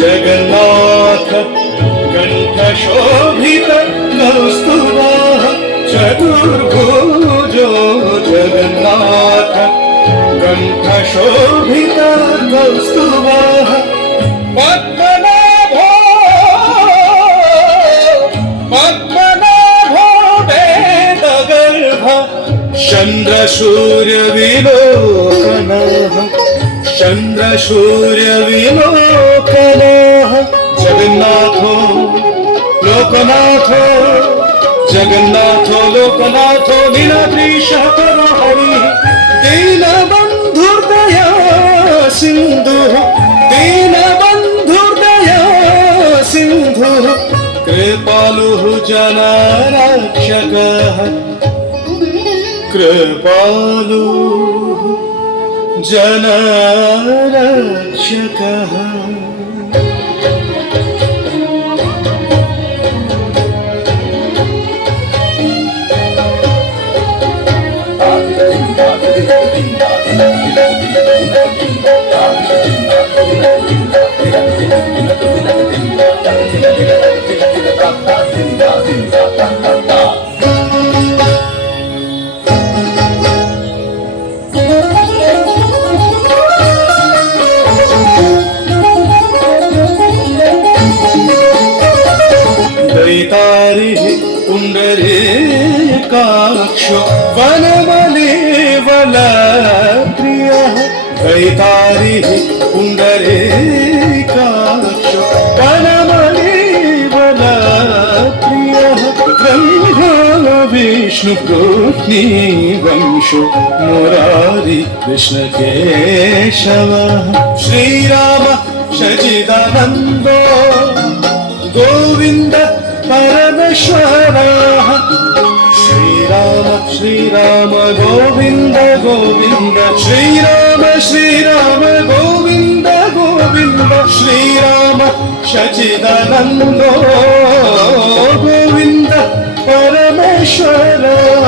जगन्नाथ कंठशोभित कौस्तुभः चतुर्भुजो जगन्नाथ कंठशोभित कौस्तुभः पद्मनाभो पद्मनाभो वेदगर्भ चन्द्रसूर्यविलोकनः चन्द्रसूर्यविलोकनः जगन्नाथो लोकनाथो जगन्नाथो लोकनाथो नीलाद्रीशः हरिः दीनबन्धुर्दया सिन्धुः दीनबन्धुर्दया सिन्धुः कृपालुः जनरक्षकः कृपालुः जनरक्षकः दैतारिः पुण्डरीकाक्षो वनमलेवलप्रियः दैतारिः पुण्डरीकाक्षो वनमलेवलप्रियः ब्रह्मा विष्णुप्रोक्नी वंशो मुरारी कृष्णकेशवः श्रीराम सच्चिदानन्दो गोविंद परमेश्वरः श्रीराम श्रीराम गोविंद गोविंद श्रीराम श्रीराम गोविंद गोविंद श्रीराम सच्चिदानन्दो गोविंद परमेश्वरः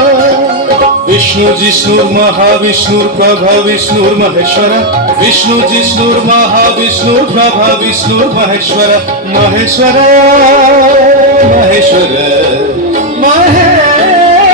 विष्णु जिष्णुर्महाविष्णुर्प्रभा विष्णुर्महेश्वर विष्णु जिष्णुर्महाविष्णुर्प्रभा विष्णुर्महेश्वर महेश्वर महेश्वर महेश्वर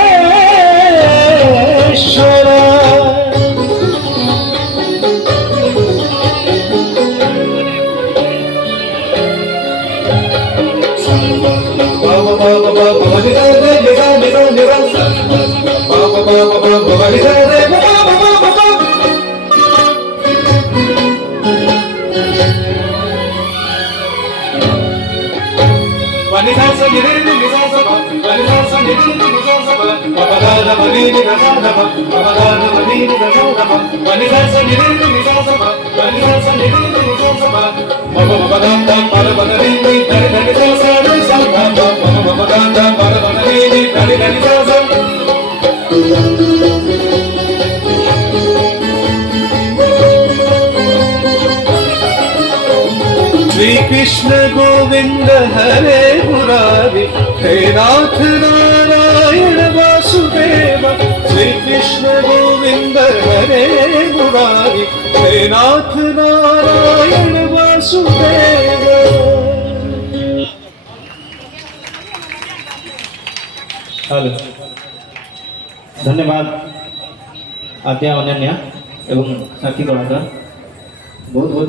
श्री कृष्ण गोविंद हरे मुरारी हे नाथ नारायण वासुदेव श्री कृष्ण गोविंद हरे मुरारी हे नाथ नारायण वासुदेव। हेलो धन्यवाद आद्या अनन्या एवं साथी कलाकार बहुत बहुत